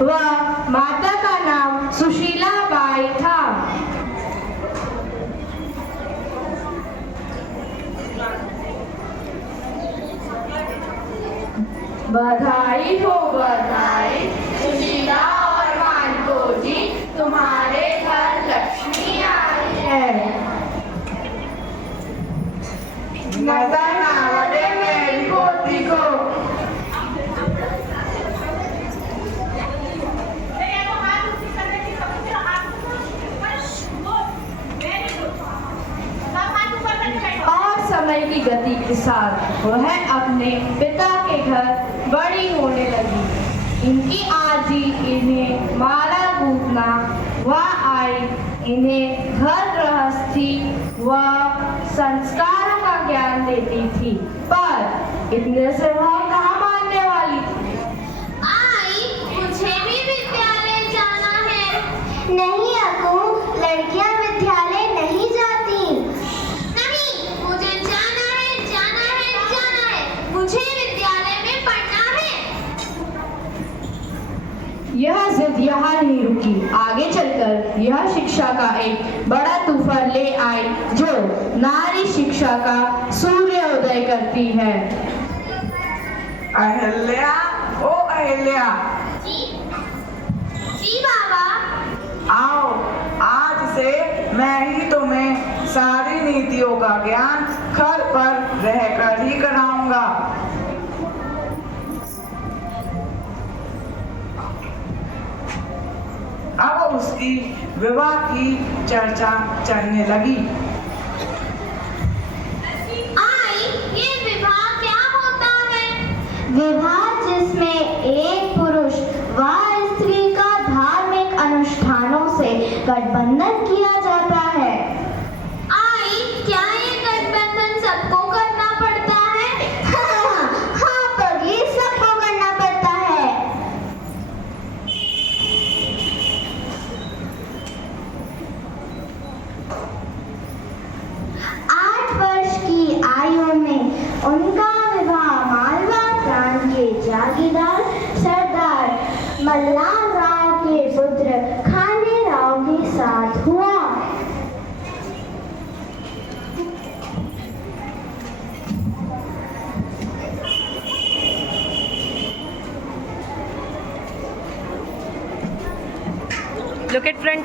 वह माता का नाम सुशीला बाई था। बधाई हो बधाई सुशीला और मानको जी, तुम्हारे घर लक्ष्मी आई है। नजर ना लगे मेरी पोती को। और समय की गति के साथ वह अपने पिता के घर बड़ी होने लगी। इनकी आजी इन्हें माला गूंथना व आई इन्हें घर गृहस्थी व संस्कारों का ज्ञान देती थी, पर इतने से वह कहाँ मानने वाली थी। आई, मुझे भी विद्यालय जाना है। नहीं अकू, लड़कियां विद्यालय नहीं जाती। नहीं, मुझे जाना है, जाना है, जाना है। मुझे विद्यालय में पढ़ना है। यह जिद यहाँ नहीं रुकी। आगे चलकर यह शिक्षा का एक बड़ा तूफान ले आई, जो नारी शिक्षा का सूर्योदय करती है। अहिल्या, ओ अहिल्या। जी बाबा। आओ, आज से मैं ही तुम्हें सारी नीतियों का ज्ञान घर पर रहकर ही कराऊंगा। अब उसकी विवाह की चर्चा चलने लगी। आई, ये विवाह क्या होता है? विवाह जिसमें एक पुरुष व स्त्री का धार्मिक अनुष्ठानों से गठबंधन किया जाता है। आई, क्या ये गठबंधन सबको करना पड़ता है? हाँ पगली, सबको करना पड़ता है। 8 वर्ष की आयु में उनका विवाह मालवा प्रांत के जागीरदार सरदार मल्लार राव के पुत्र खांडे राव के साथ हुआ। Look at front.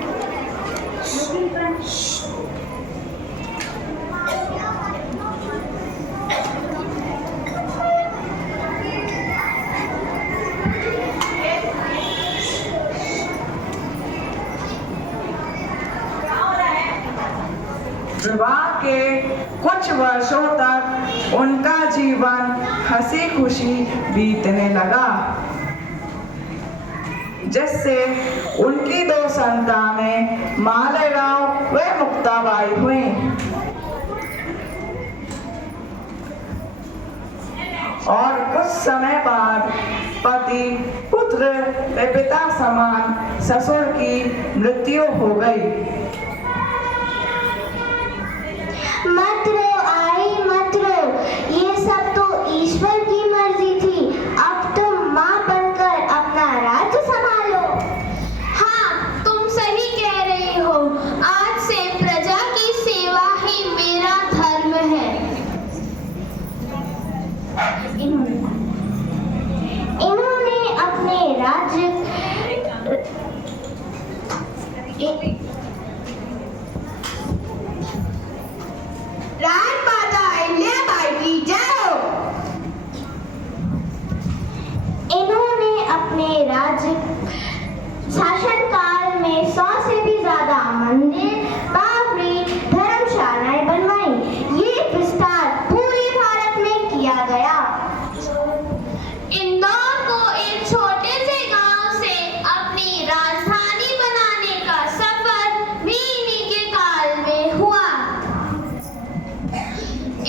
विवाह के कुछ वर्षों तक उनका जीवन हंसी खुशी बीतने लगा, जिससे उनकी 2 संतानें मालेगांव व मुक्ताबाई हुई और कुछ समय बाद पति पुत्र व पिता समान ससुर की मृत्यु हो गई। मत रो आई, मत रो, ये सब तो ईश्वर की मर्जी थी। अब तुम माँ बनकर अपना राज्य संभालो। हाँ, तुम सही कह रही हो। आज से प्रजा की सेवा ही मेरा धर्म है। इन्होंने अपने राज्य राजमाता अहिल्याबाई की जय हो। इन्होंने अपने राज्य शासनकाल में 100 से भी ज्यादा मंदिर, बावड़ी, धर्मशालाएं बनवाई। ये विस्तार पूरे भारत में किया गया। इंदौर को एक छोटे से गांव से अपनी राजधानी बनाने का सफर भी इन्हीं के काल में हुआ।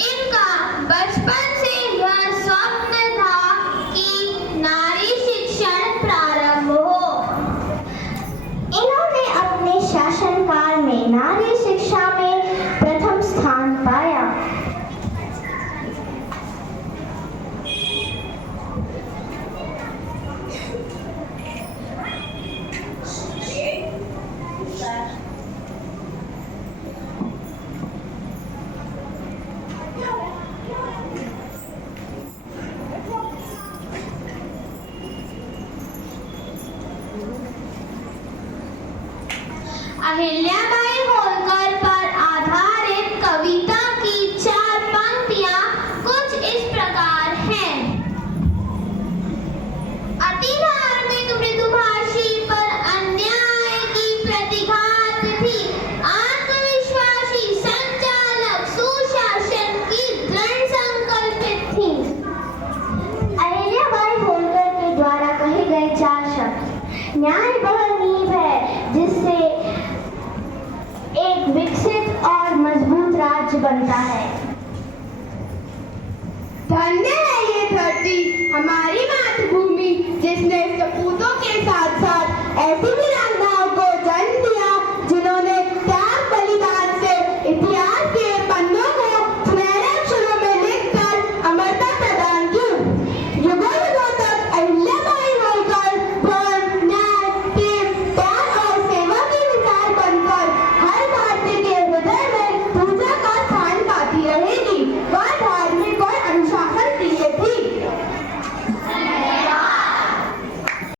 इनका बचपन से यह स्वप्न था कि नारी शिक्षण प्रारंभ हो। अहिल्याबाई होलकर पर आधारित कविता की 4 पंक्तियां कुछ इस प्रकार हैं। अति धार्मिक मृदुभाषी पर अन्याय की प्रतिघात थी, आत्मविश्वासी संचालक सुशासन की दृढ़ संकल्पित थी। अहिल्याबाई होलकर के द्वारा कहे गए 4 शब्द। न्याय वह नींव है जिससे एक विकसित और मजबूत राज्य बनता है। धन्य है ये धरती हमारी मातृभूमि जिसने